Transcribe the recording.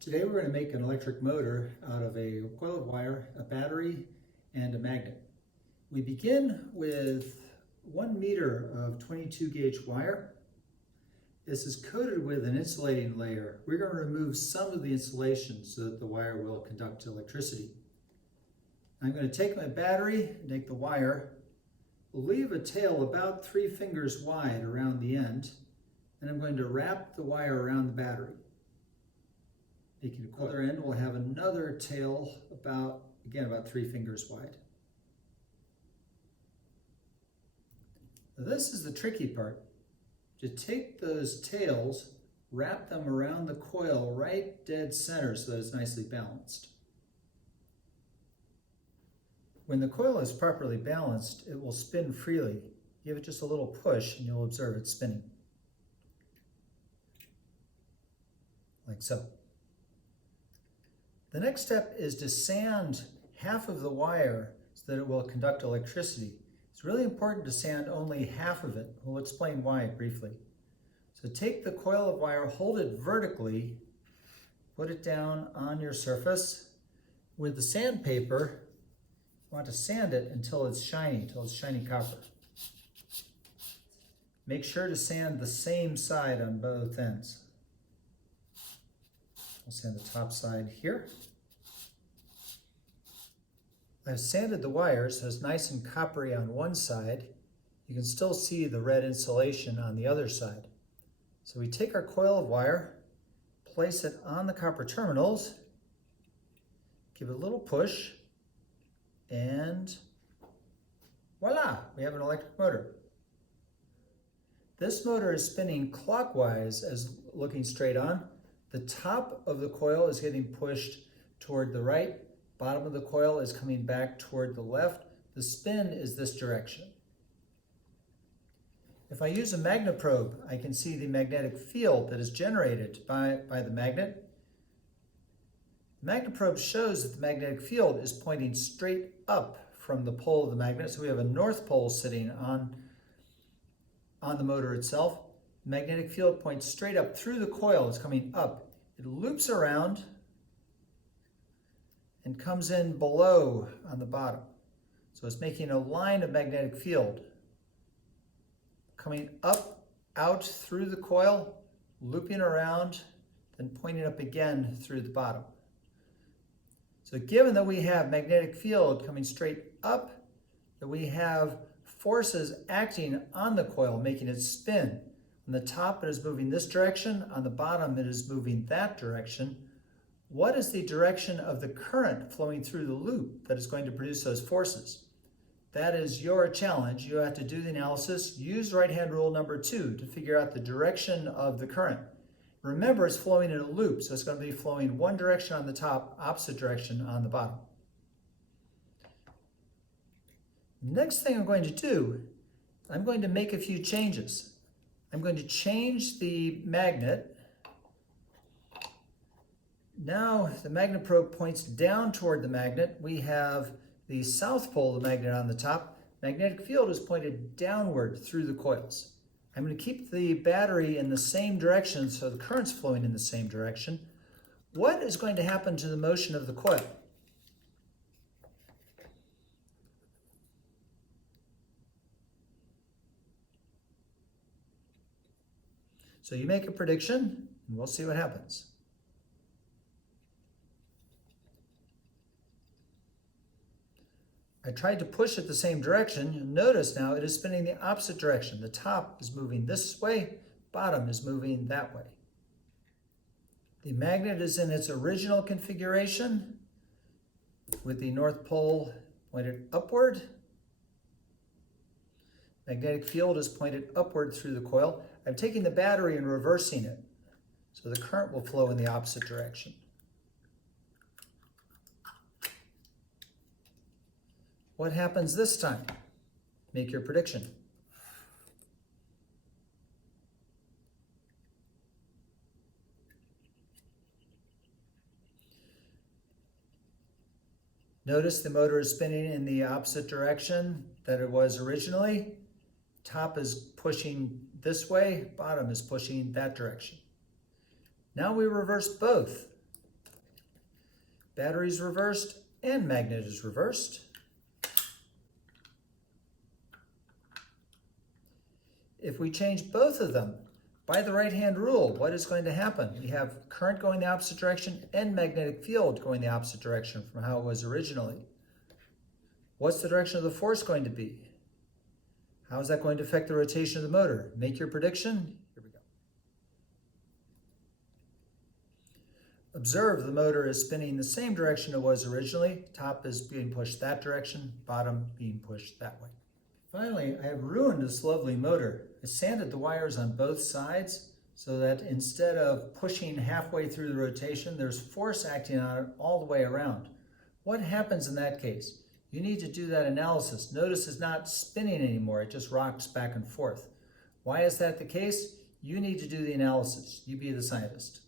Today we're going to make an electric motor out of a coil wire, a battery, and a magnet. We begin with 1 meter of 22 gauge wire. This is coated with an insulating layer. We're going to remove some of the insulation so that the wire will conduct electricity. I'm going to take my battery, take the wire, leave a tail about 3 fingers wide around the end, and I'm going to wrap the wire around the battery. Making the other end will have another tail about 3 fingers wide. Now this is the tricky part. To take those tails, wrap them around the coil right dead center so that it's nicely balanced. When the coil is properly balanced, it will spin freely. Give it just a little push and you'll observe it spinning. Like so. The next step is to sand half of the wire so that it will conduct electricity. It's really important to sand only half of it. We'll explain why briefly. So take the coil of wire, hold it vertically, put it down on your surface. With the sandpaper, you want to sand it until it's shiny copper. Make sure to sand the same side on both ends. I'll sand the top side here. I've sanded the wire so it's nice and coppery on one side. You can still see the red insulation on the other side. So we take our coil of wire, place it on the copper terminals, give it a little push, and voila, we have an electric motor. This motor is spinning clockwise as looking straight on. The top of the coil is getting pushed toward the right. Bottom of the coil is coming back toward the left. The spin is this direction. If I use a magnet probe, I can see the magnetic field that is generated by the magnet. The magnet probe shows that the magnetic field is pointing straight up from the pole of the magnet. So we have a north pole sitting on the motor itself. The magnetic field points straight up through the coil. It's coming up. It loops around and comes in below on the bottom. So it's making a line of magnetic field coming up, out through the coil, looping around, then pointing up again through the bottom. So given that we have magnetic field coming straight up, that we have forces acting on the coil, making it spin. On the top, it is moving this direction. On the bottom, it is moving that direction. What is the direction of the current flowing through the loop that is going to produce those forces? That is your challenge. You have to do the analysis. Use right-hand rule number 2 to figure out the direction of the current. Remember, it's flowing in a loop, so it's going to be flowing one direction on the top, opposite direction on the bottom. Next thing I'm going to do, I'm going to make a few changes. I'm going to change the magnet. Now the magnet probe points down toward the magnet. We have the south pole of the magnet on the top. Magnetic field is pointed downward through the coils. I'm going to keep the battery in the same direction so the current's flowing in the same direction. What is going to happen to the motion of the coil? So you make a prediction, and we'll see what happens. I tried to push it the same direction. You'll notice now it is spinning the opposite direction. The top is moving this way, bottom is moving that way. The magnet is in its original configuration with the north pole pointed upward. Magnetic field is pointed upward through the coil. I'm taking the battery and reversing it, so the current will flow in the opposite direction. What happens this time? Make your prediction. Notice the motor is spinning in the opposite direction that it was originally. Top is pushing this way, bottom is pushing that direction. Now we reverse both. Battery's reversed and magnet is reversed. If we change both of them by the right-hand rule, what is going to happen? We have current going the opposite direction and magnetic field going the opposite direction from how it was originally. What's the direction of the force going to be? How is that going to affect the rotation of the motor? Make your prediction. Here we go. Observe the motor is spinning the same direction it was originally. Top is being pushed that direction, bottom being pushed that way. Finally, I have ruined this lovely motor. I sanded the wires on both sides so that instead of pushing halfway through the rotation, there's force acting on it all the way around. What happens in that case? You need to do that analysis. Notice it's not spinning anymore, it just rocks back and forth. Why is that the case? You need to do the analysis. You be the scientist.